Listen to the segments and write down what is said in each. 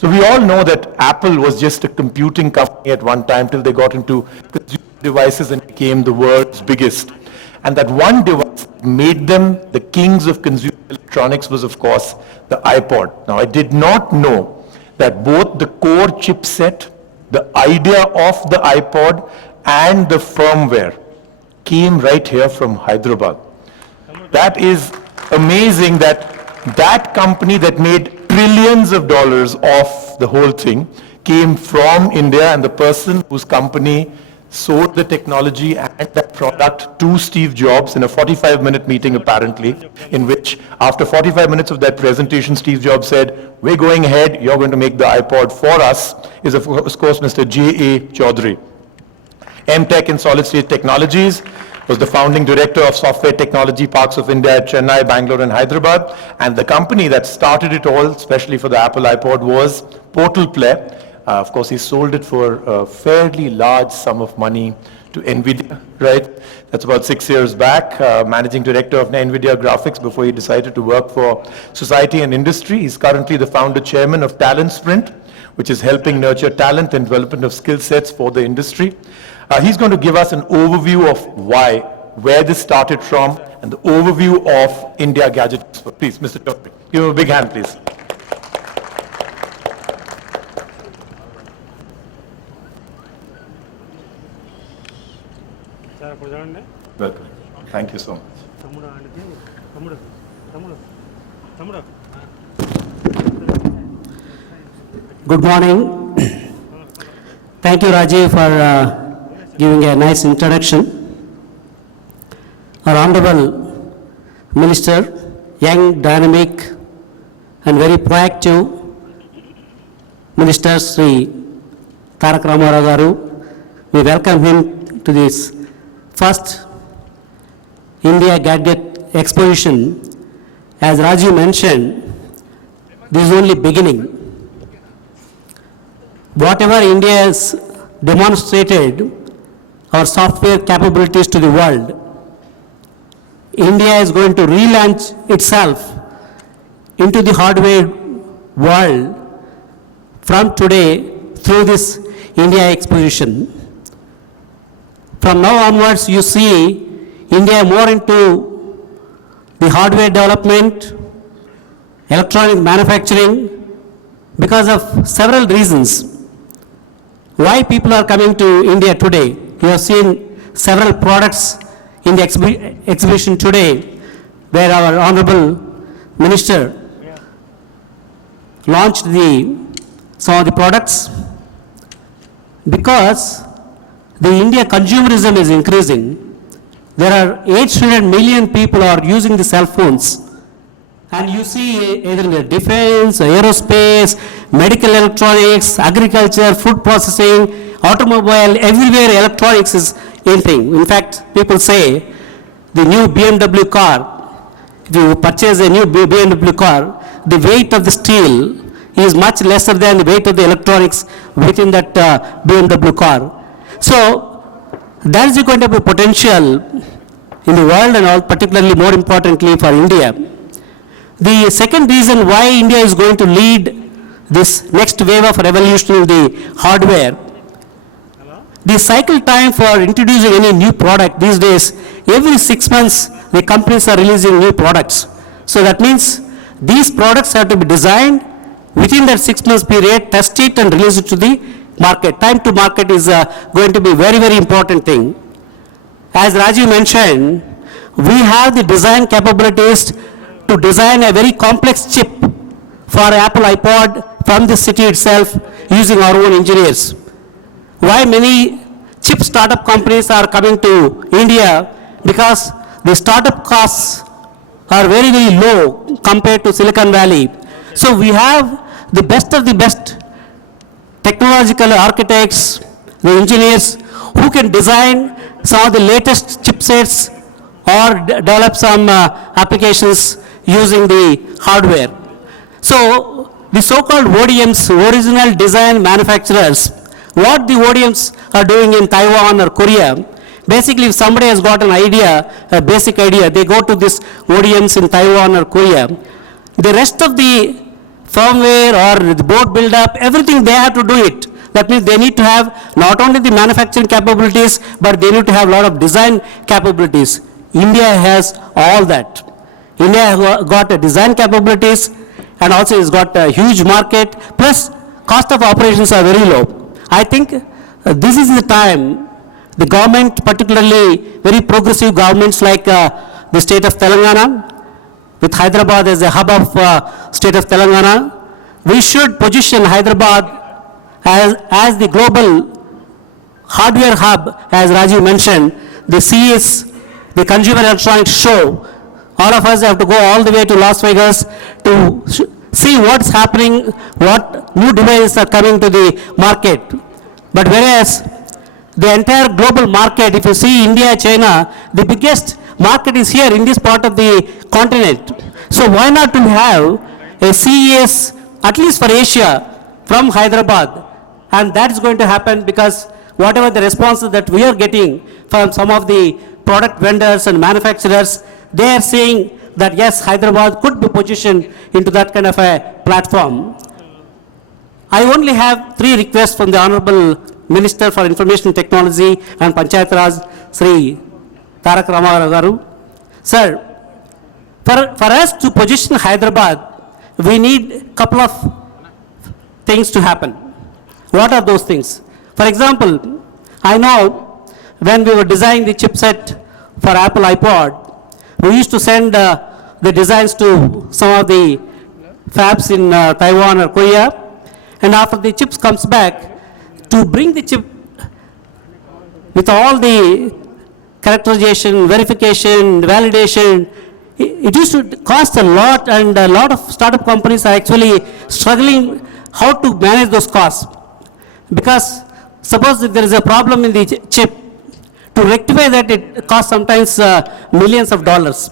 So we all know that Apple was just a computing company at one time till they got into consumer devices and became the world's biggest. And that one device that made them the kings of consumer electronics was, of course, the iPod. Now, I did not know that both the core chipset, the idea of the iPod, and the firmware came right here from Hyderabad. That is amazing that that company that made trillions of dollars off the whole thing came from India, and the person whose company sold the technology and that product to Steve Jobs in a 45-minute meeting apparently, in which after 45 minutes of that presentation, Steve Jobs said, "We're going ahead, you're going to make the iPod for us," is of course Mr.JA Chowdary. M-Tech in Solid State Technologies, was the founding director of Software Technology Parks of India at Chennai, Bangalore, and Hyderabad. And the company that started it all, especially for the Apple iPod, was Portal Play. Of course, he sold it for a fairly large sum of money to NVIDIA, right? That's about 6 years back, managing director of NVIDIA Graphics before he decided to work for society and industry. He's currently the founder chairman of Talent Sprint, which is helping nurture talent and development of skill sets for the industry. He's going to give us an overview of why, where this started from, and the overview of India Gadget Expo. Please, Mr. Chowdary, give him a big hand, please. Welcome. Thank you so much. Good morning. Thank you, Rajiv, for giving a nice introduction. Our Honorable Minister, young, dynamic, and very proactive Minister Sri Tarak Ramarao Garu. We welcome him to this first India Gadget Exposition. As Rajiv mentioned, this is only beginning. Whatever India has demonstrated our software capabilities to the world, India is going to relaunch itself into the hardware world from today through this India Exposition. From now onwards, you see India more into the hardware development, electronic manufacturing, because of several reasons. Why people are coming to India today? You have seen several products in the exhibition today, where our Honorable Minister launched some of the products. Because the India consumerism is increasing, there are 800 million people are using the cell phones. And you see either in the defense, aerospace, medical electronics, agriculture, food processing, automobile, everywhere electronics is entering. In fact, people say the new BMW car, if you purchase a new BMW car, the weight of the steel is much lesser than the weight of the electronics within that BMW car. So there is going to be potential in the world, and particularly more importantly for India. The second reason why India is going to lead this next wave of revolution in the hardware, the cycle time for introducing any new product these days, every 6 months the companies are releasing new products. So that means these products have to be designed within that 6 months period, test it and release it to the market. Time to market is going to be very, very important thing. As Rajiv mentioned, we have the design capabilities to design a very complex chip for Apple iPod from the city itself using our own engineers. Why many chip startup companies are coming to India? Because the startup costs are very, very low compared to Silicon Valley. So we have the best of the best technological architects, the engineers who can design some of the latest chipsets or develop some applications using the hardware. So the so-called ODMs, original design manufacturers, what the ODMs are doing in Taiwan or Korea, basically if somebody has got an idea, a basic idea, they go to this ODMs in Taiwan or Korea. The rest of the firmware or the board build-up, everything they have to do it. That means they need to have not only the manufacturing capabilities, but they need to have a lot of design capabilities. India has all that. India has got design capabilities and also has got a huge market, plus cost of operations are very low. I think this is the time the government, particularly very progressive governments like the state of Telangana, with Hyderabad as a hub of state of Telangana, we should position Hyderabad as the global hardware hub, as Rajiv mentioned. The CES, the Consumer Electronics Show, all of us have to go all the way to Las Vegas to see what's happening, what new devices are coming to the market. But whereas the entire global market, if you see India, China, the biggest market is here in this part of the continent. So why not to have a CES, at least for Asia, from Hyderabad? And that's going to happen because whatever the responses that we are getting from some of the product vendors and manufacturers, they are saying that yes, Hyderabad could be positioned into that kind of a platform. I only have 3 requests from the Honorable Minister for Information Technology and Panchayat Raj, Sri Tarak Ramarao Garu. Sir, for us to position Hyderabad, we need a couple of things to happen. What are those things? For example, I know when we were designing the chipset for Apple iPod, we used to send the designs to some of the fabs in Taiwan or Korea, and after the chips comes back, to bring the chip with all the characterization, verification, validation, it used to cost a lot, and a lot of startup companies are actually struggling how to manage those costs. Because suppose if there is a problem in the chip, to rectify that it costs sometimes millions of dollars.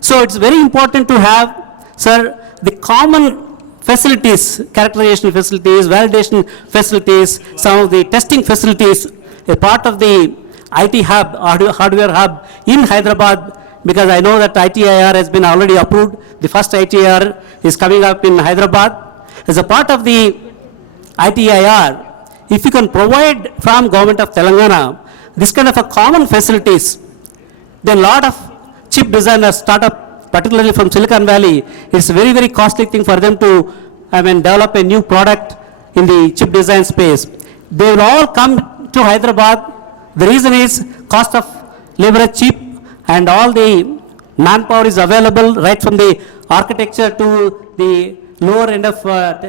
So it's very important to have, sir, the common facilities, characterization facilities, validation facilities, some of the testing facilities, a part of the IT hub, hardware hub in Hyderabad, because I know that ITIR has been already approved. The first ITIR is coming up in Hyderabad. As a part of the ITIR, if you can provide from government of Telangana this kind of a common facilities, then a lot of chip designers, startup, particularly from Silicon Valley, it's a very, very costly thing for them to, develop a new product in the chip design space. They will all come to Hyderabad. The reason is cost of labor is cheap and all the manpower is available right from the architecture to the lower end of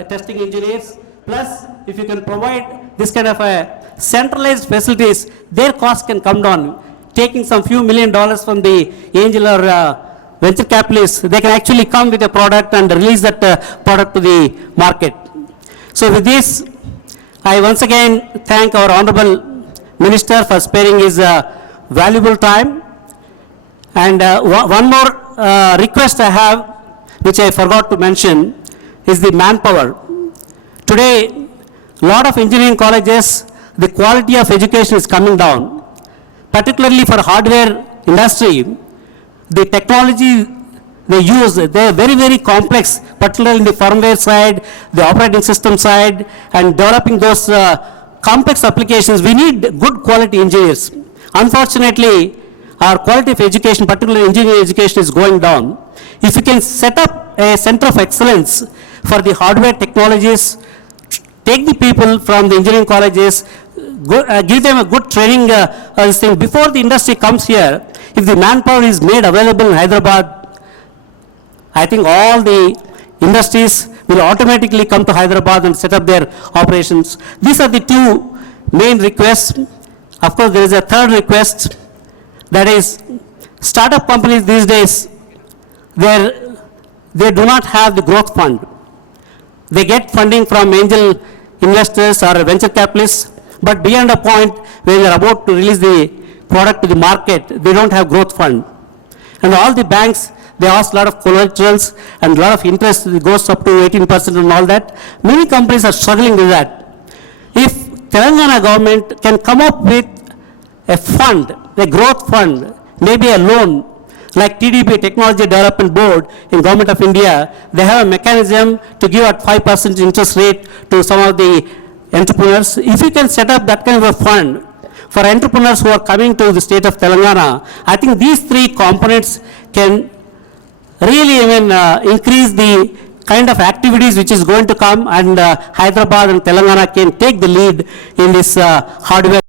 testing engineers. Plus, if you can provide this kind of a centralized facilities, their cost can come down. Taking some few $1 million from the angel or venture capitalists, they can actually come with a product and release that product to the market. So with this, I once again thank our Honorable Minister for sparing his valuable time. And one more request I have, which I forgot to mention, is the manpower. Today, a lot of engineering colleges, the quality of education is coming down. Particularly for hardware industry, the technology they use, they are very, very complex, particularly in the firmware side, the operating system side, and developing those complex applications. We need good quality engineers. Unfortunately, our quality of education, particularly engineering education, is going down. If you can set up a center of excellence for the hardware technologies, take the people from the engineering colleges, give them a good training thing. Before the industry comes here, if the manpower is made available in Hyderabad, I think all the industries will automatically come to Hyderabad and set up their operations. These are the 2 main requests. Of course, there is a third request, that is startup companies these days, they do not have the growth fund. They get funding from angel investors or venture capitalists, but beyond a point where they are about to release the product to the market, they don't have growth fund. And all the banks, they ask a lot of collaterals and a lot of interest, it goes up to 18% and all that. Many companies are struggling with that. If Telangana government can come up with a fund, a growth fund, maybe a loan, like TDB, Technology Development Board in Government of India, they have a mechanism to give at 5% interest rate to some of the entrepreneurs. If you can set up that kind of a fund for entrepreneurs who are coming to the state of Telangana, I think these three components can really increase the kind of activities which is going to come, and Hyderabad and Telangana can take the lead in this hardware